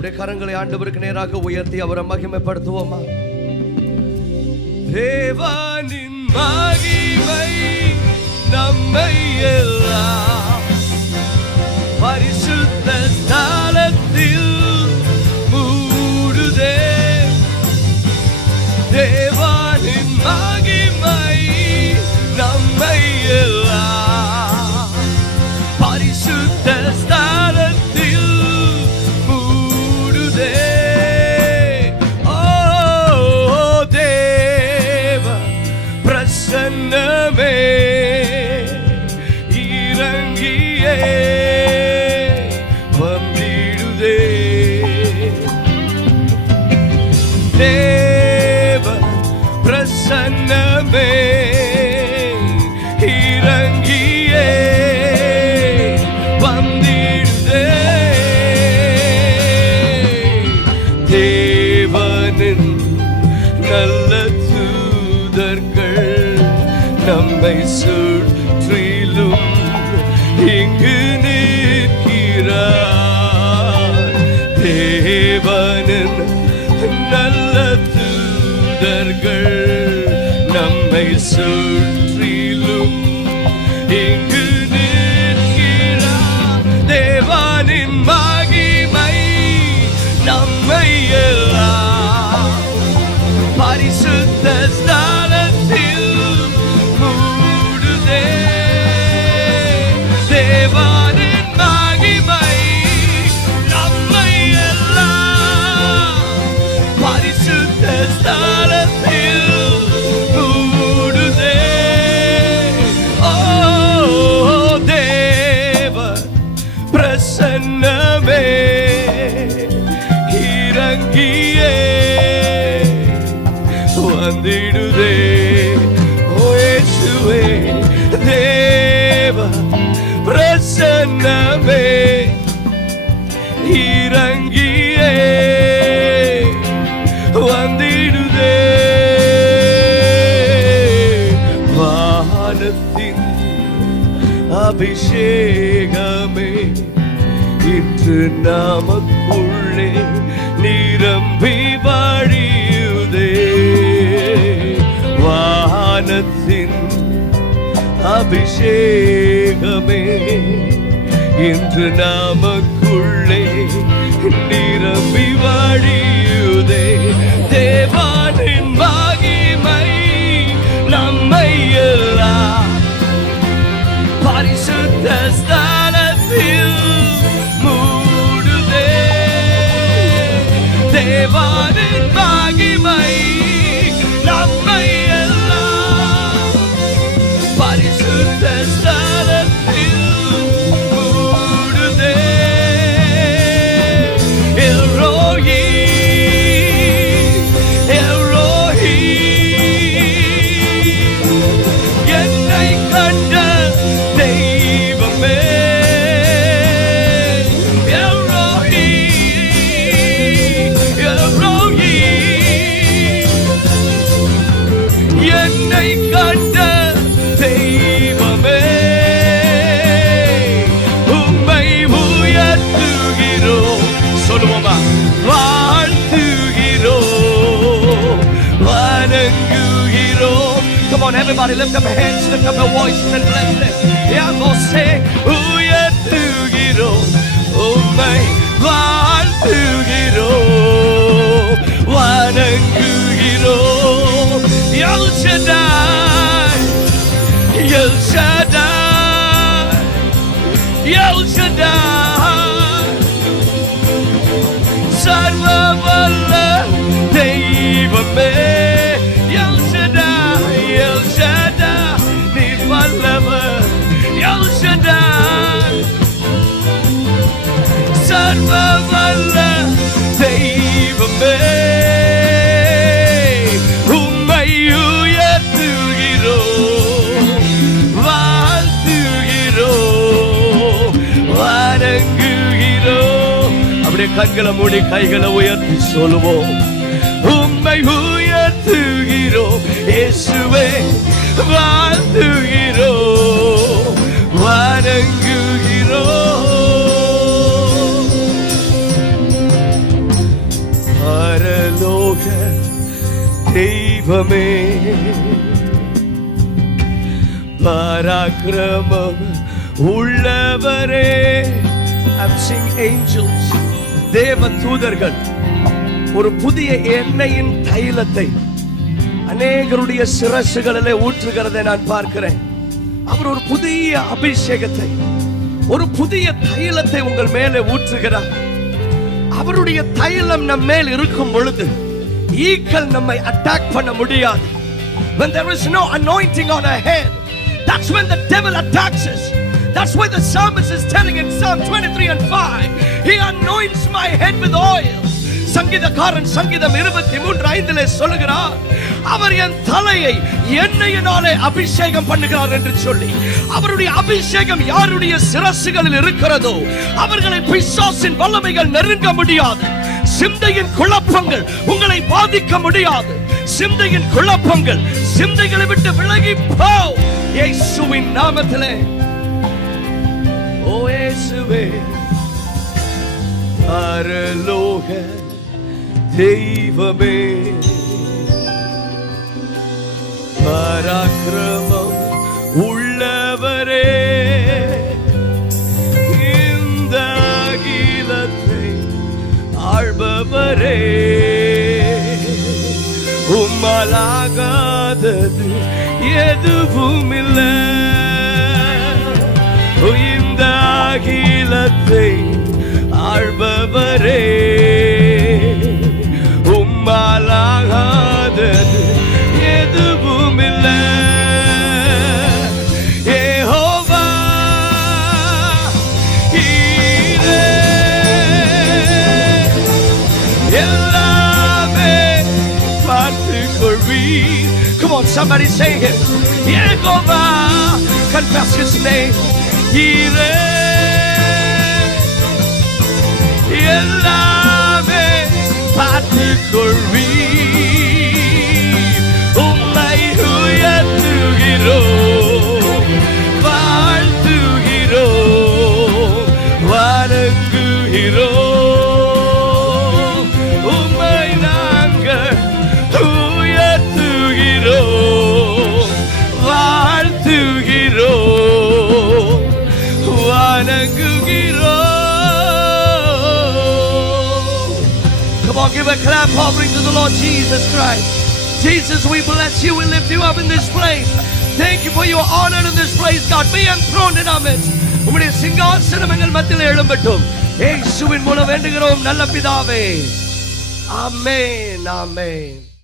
நம்முடைய கரங்களை ஆண்டவருக்கு நேராக உயர்த்தி அவரை மகிமைப்படுத்துவோமா? தேவனின் மகிமை நம்மை எல்லாம் பரிசுத்த ஸ்தலத்தில் மூடுதே. தேவனின் மகிமை நம்மை எல்லாம் பரிசுத்த ஸ்தலத்தில் மூடுதே. ஓ தேவ பிரசன்னமே இறங்கியே வந்திடுதே. தேவ பிரசன்னமே இறங்கியே வந்திடுதே. தேவனின் நல்ல தூதர்கள் நம்மை சுற்றிலும் இங்கு நிற்கிறார். தேவனின் நல்ல தூதர்கள் நம்மை சுற்றிலும் இங்கு நிற்கிறார். தேவனின் மகிமை நம்மை எல்லாம் பரிசுத்த ஸ்தலத்தில் மூடுதே. தேவனின் மகிமை நம்மை எல்லாம் பரிசுத்த ஸ்தலத்தில் மூடுதே. ஓ தேவ பிரசன்னமே இறங்கியே வந்திடுதே. ஓ இயேசுவே தேவ பிரசன்னமே இறங்கியே வந்திடுதே. வானத்தின் அபிஷேகமே இன்று நமக்குள்ளே நிரம்பி வழியுதே. வானத்தின் அபிஷேகமே இன்று நமக்குள்ளே நிரம்பி வழியுதே. தேவனின் மகிமை நம்மை எல்லாம் பரிசுத்த ஸ்தலத்தில் மூடுதே. தேவனின் மகிமை நம்மை எல்லாம் பரிசுத்த ஸ்தலத்தில் மூடுதே. எல்ரோயி எல்ரோயி என்னை கண்ட தெய்வமே. எல்ரோயி எல்ரோயி என்னை கண்ட தெய்வமே. உம்மை உயர்த்துகிறோம். சொல்லுவோமா? வாழ்த்துகிறோம் வணங்குகிறோம். Come on everybody, lift up your hands, lift up your voices and bless them. Yeah, go say உயர்த்துகிறோம் உம்மை வாழ்த்துகிறோம் வணங்குகிறோம். El Shaddai, El Shaddai, El Shaddai, சர்வ வல்ல தெய்வமே. El Shaddai, El Shaddai, நீ வல்லவர். El Shaddai, சர்வ வல்ல தெய்வமே. உம்மை உயர்த்துகிறோம் வாழ்த்துகிறோம் வணங்குகிறோம். அப்படியே கண்களை மூடி கைகளை உயர்த்தி சொல்லுவோம். உம்மை உயர்த்துகிறோம் இயேசுவே வாழ்த்துகிறோம் வணங்குகிறோம். தெய்வமே பராக்கிரமம் உள்ளவரே. I'm seeing angels, தேவ தூதர்கள் ஒரு புதிய எண்ணெயின் தைலத்தை அநேகருடைய சிரசுகளிலே ஊற்றுகிறதை நான் பார்க்கிறேன். அவர் ஒரு புதிய அபிஷேகத்தை, ஒரு புதிய தைலத்தை உங்கள் மேலே ஊற்றுகிறார். அவருடைய தைலம் நம் மேல் இருக்கும் பொழுது ஈக்கள் நம்மை அட்டாக் பண்ண முடியாது. When there is no anointing on our head, that's when the devil attacks us. That's why the psalmist is telling in Psalm 23:5, he anoints my head with oil. சங்கீதக்காரன் சங்கீதம் 23:5 சொல்லுகிறார், அவர் என் தலையை எண்ணெயினாலே அபிஷேகம் பண்ணுகிறார் என்று சொல்லி. அவருடைய அபிஷேகம் யாருடைய சிரசுகளில் இருக்கிறதோ அவர்களை பிசாசின் வல்லமைகள் நெருங்க முடியாது. சிந்தையின் குழப்பங்கள் உங்களை பாதிக்க முடியாது. சிந்தையின் குழப்பங்கள் சிந்தைகளை விட்டு விலகி போ இயேசுவின் நாமத்திலே. ஓ இயேசுவே பரலோக தெய்வமே பராக்கிரமம் உள்ளவரே இந்த அகிலத்தை ஆள்பவரே உம்மலாகாதது எதுவும் இல்லை. இந்த அகிலத்தை ஆள்பவரே உம்மாலாகாதது எதுவும் இல்லை. யெகோவா ஈரே எல்லாமே பார்த்துக் கொள்வீர். Come on, somebody say it. Jehovah, confess his name. ஈரே எல்லாமே பார்த்துக் கொள்வீர். உம்மை உயர்த்துகிறோம், வாழ்த்துகிறோம், வணங்குகிறோம். உம்மை நாங்கள் உயர்த்துகிறோம், வாழ்த்துகிறோம், வணங்குகிறோம். Come on, give a clap offering to the Lord Jesus Christ. Jesus, we bless you, we lift you up in this place. Thank you for your honor in this place, God. Be enthroned in our midst. உம்முடைய சிங்காசனம் எங்கள் மத்தியில் எழும்பட்டும். இயேசுவின் மூலம் வேண்டுகிறோம் நல்ல பிதாவே. ஆமென், ஆமென்.